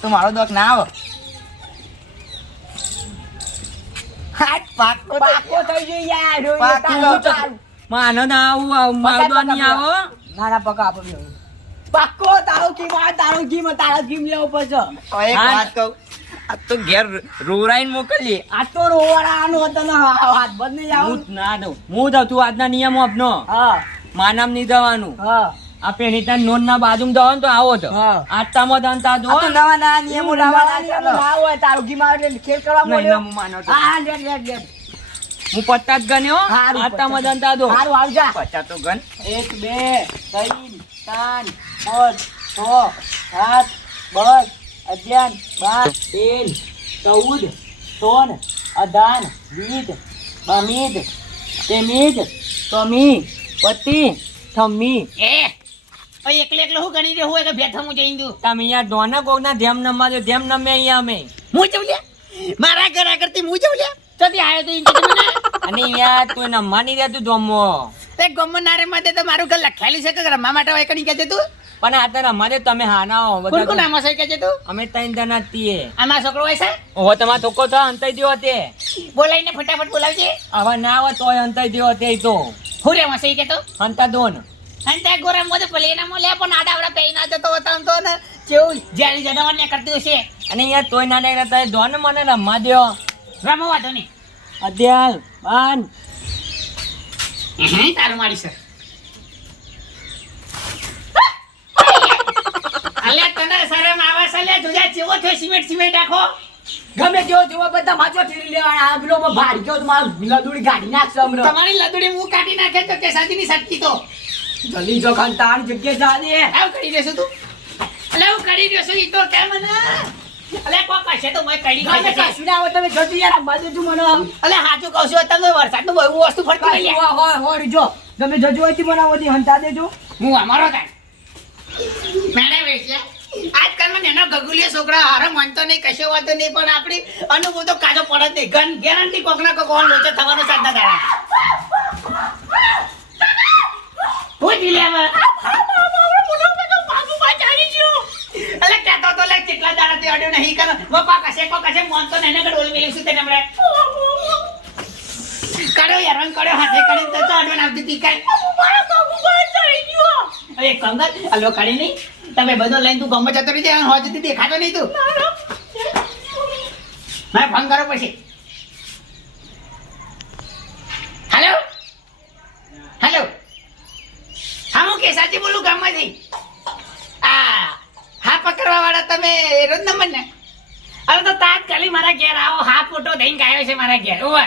તું! મારો દોક ના આવે. હાટ પાકો પાકો થઈ ગયો યાર પાકો તારું માનો ના આવું મારો દોક નહીં આવો. મારા ના પકા આપો પાકો તારો કી આ તારો કીમ તારો કી લેવો પડશે. એક વાત કહું આ તો ઘેર રોરાઈને મોકલીએ. આ તો રોવાડાનો હતો ને હાથ બંધ નહીં જાવ હું ના દઉં. હું દઉં તું આજના નિયમો આપનો. હા. માનામ નહીં દવાનું હા. આ પેની ત્યાં નોન ના બાજુમાં દવાનું તો આવો તો હા. આટલામાં દવાનું તા દો નવા નવા નિયમો લાવવાના છે એટલે તારું આવે એટલે ખેલ કરવા નહીં, મળ્યો. ના, હું માનો. હા લેટ લેટ લેટ હું પચાસ ગણ્યો હારું, આટલામાં દવાનું તા દો હારું આવજા. પચાસ તો ગણ. એક બે ત્રણ ત્રણ પાંચ છ સાત દસ અગિયાર બાર તેર ચૌદ સોળ અઢાર વીસ બમીદ તેમીદ તમી પતિ થમી એ એકલે એકલે હું ગણી રહ્યો હોય કે બેઠા હું જઈ દઉં. તમે અહીંયા ડોના કોકના ધ્યાન નમાજો ધ્યાન નમે અહીંયા અમે. હું જઉં લ્યા મારા ઘર આગળથી હું જઉં લ્યા ચોથી આવ્યો તો ઈંચ મને. અને અહીંયા તું નમવા નહીં રહેતું જોમો તે ગમો. નારે માટે તો મારું ઘર લખેલું છે કે રમવા માટે હોય કણી છે તું? પણ આ તો અમારે દે તમે હા ના હો કોણ કોણ બધા આમાં છે કે તું? અમે ત્રણ જણા છીએ. આમાં છોકરો હોય છે? ઓહો તમારો છોકરો તો અંતાઈ દ્યો તે બોલાઈને ફટાફટ બોલાવજે. આવા ના આવે તોય અંતાઈ દ્યો તે તો. હું માં સહી કે તો? અંતા દોન. અંતા ત્યાં ગોરા મોદે પલેના મો લે પણ આડા આવડા પહેરી ના જતો તમ તો ને. કેવું જાડી જનાવર ને કરતી હશે. અને અહીંયા તોય ના રહેતા દોન મને રમવા દ્યો. રમવા તો ને અધ્યાલ બાન. હે, તારું મારી સર. તને શરમ આવે છે લે તુજા ચેવો થયો સિમેન્ટ સિમેન્ટ આખો. ગમે તેવો તેવો બધા માચો ઠેરી લેવાના. આ પેલો માં ભાર ગયો તો મારો લદુડી કાઢી નાખશે હમણાં. તમારી લદુડી હું કાઢી નાખે તો કે સાચી ની સટકી તો? જલ્દી જો ખાન તાર જગ્યા જા દે. આવ કરી દેશું તું. એટલે હું કરી દેશું ઈ તો કેમ મને અલે કોક હશે તો મેં કરી દેશે કશું ના તમે યાર બાજુ તું મને આમ. અલે હાચું કહું છું તમે વરસાદનું બહુ વસ્તુ ફરતી જો. તમે જજો હોય મને દી હંતા દેજો. હું અમારો મેડમ વેચ્યા. આજકાલમાં એના ગગુલિયા છોકરા હારે માનતો નહીં, કશે વાતો નહીં, પણ આપણી અનુભવ તો કાચો પડે જ નહીં. ગન ગેરંટી કોક ના કોક લોચો થવાનો સાધના દાડા. હું જ અલે કહેતો તો લે, કેટલા દાડાથી અડ્યો નહીં કરો બપા, કશે કો કશે મોનતો નહીં ને ડોલ મેલ્યું છું તે યાર, રંગ કર્યો, હાથે કરીને તો તો અડવાન આવતી હતી કાંઈ. અરે કંગત હલો કડી નહીં. તમે બધો લઈને તું ગમે જતો રહી જાય હોજથી દેખાતો નહીં તું. મારે. ફોન કરો પછી હેલો હેલો હા હું કે સાચી બોલું ગામમાંથી? આ હા પકડવા વાળા તમે રોજ નંબર ને? અરે તો તાત્કાલિક મારા ઘેર આવો હા ફોટો દઈને આવ્યો છે મારા ઘેર. ઓવર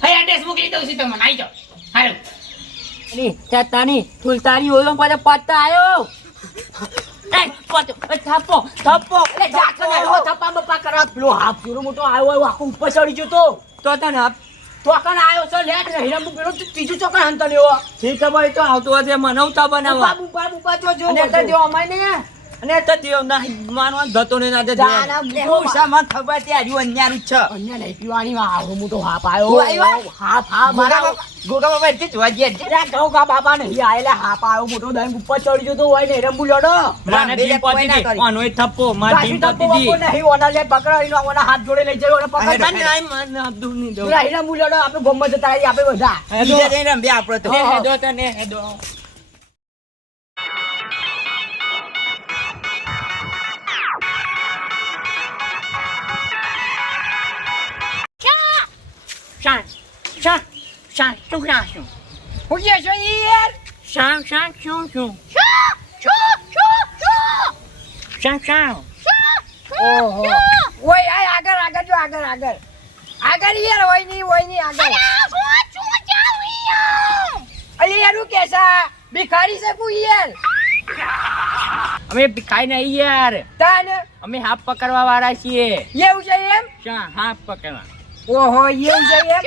હવે એડ્રેસ મોકલી દઉં છું તમને. આવી જાઓ. હાલો તાની ફૂલતાની ઓલો પાછા પાતા આવ્યો એ પાછો એ થાપો થાપો એટલે જાતો ને થપ્પા. બપ્પા કરવા પેલો હાફ પૂરો મોટો આવ્યો આવ્યો આખો ઉપર ચડી ગયો તો. તો તને આપ ચોકન આવ્યો છે લેટ ને હીરામુ પેલો ત્રીજું ચોકન હંતા લેવો ઠીક છે ભાઈ તો આવતો હશે મનવતા બનાવવા. બાબુ બાબુ બાજો જો અને તો જો. અમાય ને. અને તો ના માનવા ધતો ને ના દે હું સામાં ખબર તે આજુ અન્યારું છે. અન્ય નહીં પીવાની માં આવો મોટો હાપ આવ્યો? હાપ હા મારા ગોગા બાબા એટલે જોવા જઈએ ગોગા બાબા નહીં આયેલા હાફ આવ્યો મોટો દહીં ઉપર ચડી જતો હોય ને રંબુ લડો. મને ટીમ પતી દી આનો એ થપ્પો માર ટીમ પતી દી નહીં ઓના લે પકડાવીને ઓના હાથ જોડે લઈ જયો ઓને પકડ. મને અબ્દુલની દો હીરામુ લડો આપણે ગોમમાં જતા આપણે બધા. જઈને રમ્યા આપણો તો. હા. હેડો તને હેડો. ક્યાં છું હું કે છો યાર શાંત શાંત શું છું શાંત શાંત ઓહો. ઓય આય આગળ આગળ જો આગળ આગળ. આગળ યાર હોયની હોયની આગળ. અલી યાર હું કેસા ભિખારી શકું યાર અમે ભિખાઈ નહીં યાર. તાન? અમે હાફ પકડવા વાળા છીએ. એવું છે એમ? હા હાફ પકડવા? ઓહો એવું છે એમ?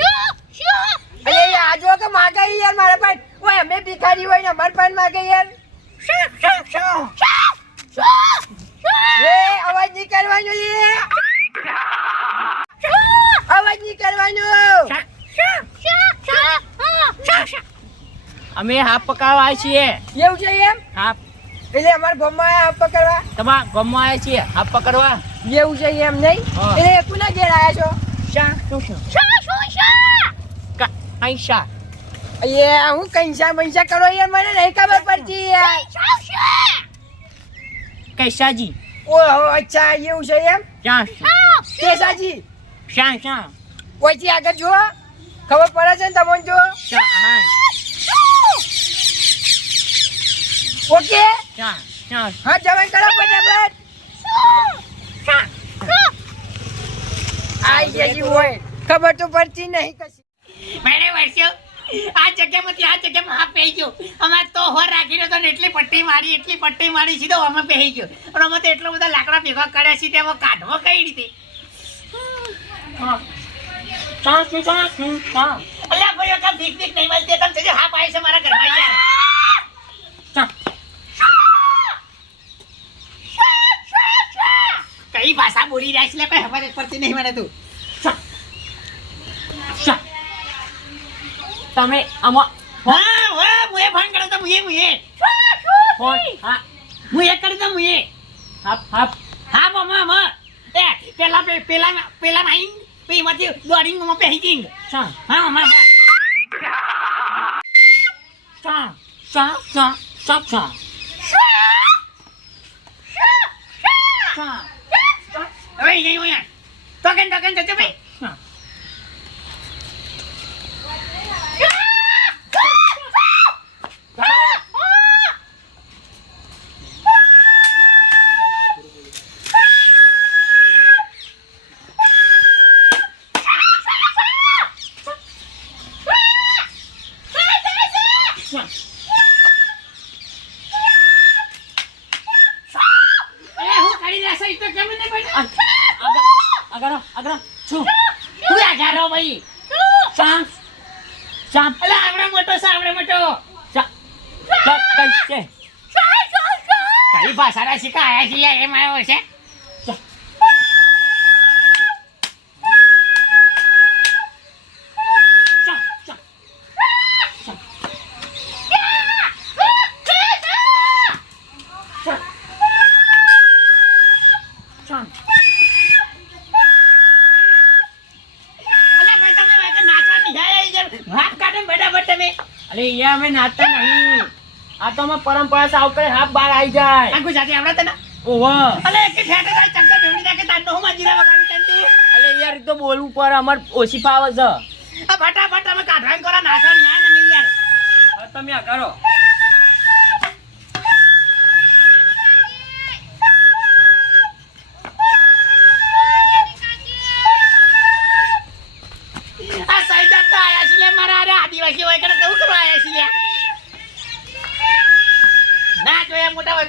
અરે આજો કે માગે યાર મારા પણ ઓય અમે ભિખારી હોય ને અમાર પણ માગે યાર. એ અવાજ નહીં કરવાનો લે અવાજ નહીં કરવાનો. અમે હાફ પકાવવા આવ્યા છીએ. એવું છે એમ? હાફ. એટલે અમાર ગામમાં આયા હાફ પકડવા? તમાર ગામમાં આવ્યા છીએ હાફ પકડવા? એવું છે એમ નહીં? એટલે કોના ઘેર આયા છો? શા શું શું? કા અહીં શા એ હું કંસા બંસા કરો યાર મને નહીં ખબર પડતી યાર. કૈસાજી ઓહો અચ્છા એવું છે એમ? શા કેસાજી શા શા ઓછી આગળ જુઓ? ખબર પડે છે ને તમને જો હા. ઓકે? હા જવાન કરો ફટાફટ. આઈ જજી હોય. ખબર તો પડતી નહીં કશી. મેડે વર્ષો આ જગ્યામાંથી આ જગ્યામાં હા પહેરી ગયો. અમે તો હોર રાખી રહ્યો ને એટલી પટ્ટી મારી, એટલી પટ્ટી મારી, સીધો અમે પહેરી ગયો. પણ અમે તો એટલો બધા લાકડા ભેગા કર્યા છે તેમાં કાઢવો કઈ રીતે? અલ્યા, ભાઈ ભીખ ભીખ નહીં મળતી. તમે જજો હા છે મારા ઘરમાં કઈ ભાષા બોલી રહ્યા છે કોઈ ખબર પડતી નહીં મને તું શા શા તમે આમાં હા. હા મુએ ફોન કર્યો તો મુએ મુએ. ફોન હા મુએ કર્યો તો મુએ. હાપ હાપ. હાપ અમા અમા એ પેલા પેલા પેલા નાઈન પછી માંથી દોડીને અમા પહેરી ગઈ હા મમ્મા હા. સા સા સા સા સા શા હવે અહીં અહીં તો ટોકન તો ભાઈ. શા શા એ હું કાઢી લેશે ઈ તો કેમ નહીં ભાઈ આગળ આગળ આગળ શું ઘારો ભાઈ. સાંસ. શા અલા આવડે મોટો છે આવડે મોટો. કઈ ભાષા શીખાયા છીએ એમાં આવ્યો છે. અમે નાતા નહીં. આ તો અમે પરંપરા સાવ કરે હાફ બાર આવી જાય. આ ગુજરાતી આવડે તને ઓહો. અલે એક ચક્કર વગાડી તંતુ યાર તો બોલવું પર અમાર ઓછી ફાવે છે. આ ફટાફટ તમે કાઢવાનું કરો નાચવા ના તમે યાર. હવે તમે આ કરો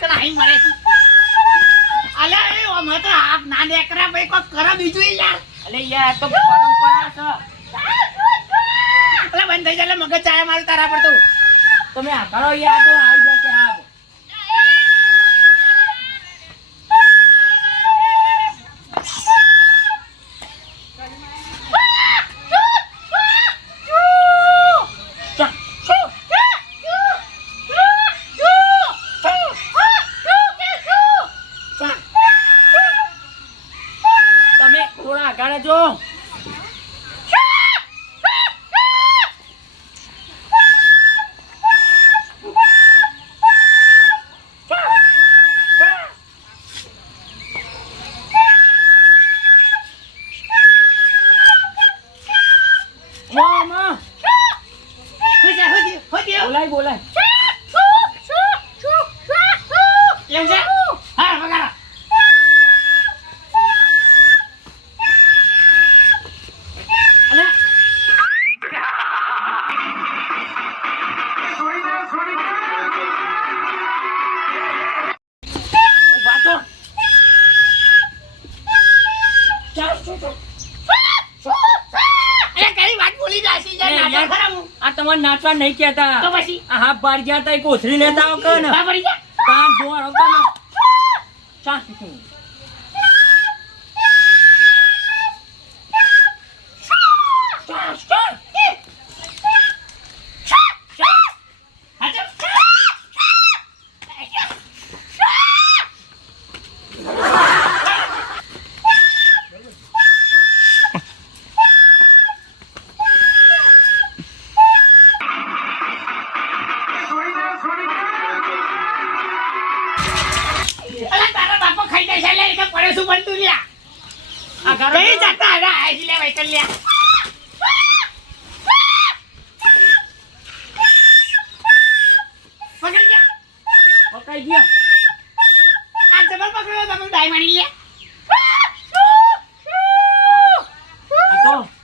નહીં મળે અલ્યા એ અમે તો આપ ના દેકરા ભાઈ કોક કરો બીજું યાર. અલે યાર તો પરંપરા છે. અલે બંધ થઈ જાય મગજ ચાય મારું તારા પર તું. તમે આ યાર તો હું. આ તમારે નાચવા નહીં કેતા તો પછી? હાફ બાર ગયા તા એ કોથળી લેતા આવો કે ને કાન જોવા ને ચાલ શું આજી લે ભાઈ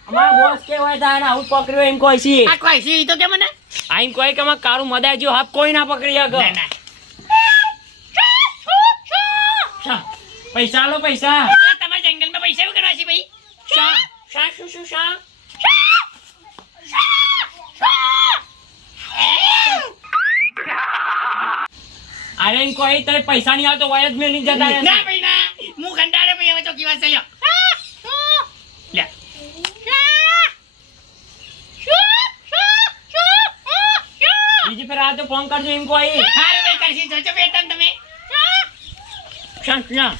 અમારા બોસ કેવાય તા આવું પકડ્યો એમ કોઈ છે તો કે મને આઈન કોઈ કે અમાર કારું મદાય જો હાથ કોઈ ના પકડી શકે ના ના પૈસા લો પૈસા આ તમારા જંગલમાં પૈસા શું કરવા છે ભાઈ શા શા શું શું શા અરે એમ કોઈ તને પૈસા નહીં આવતો વય જ મેં નહીં જતા. ના ભાઈ ના. હું કંટાળે ભાઈ હવે તો કેવા ચાલ્યો. બીજી ફેર આ તો ફોન કરજો એમ કોઈ. હારું ભાઈ કરશી. જોજો બેટન તમે. શા શા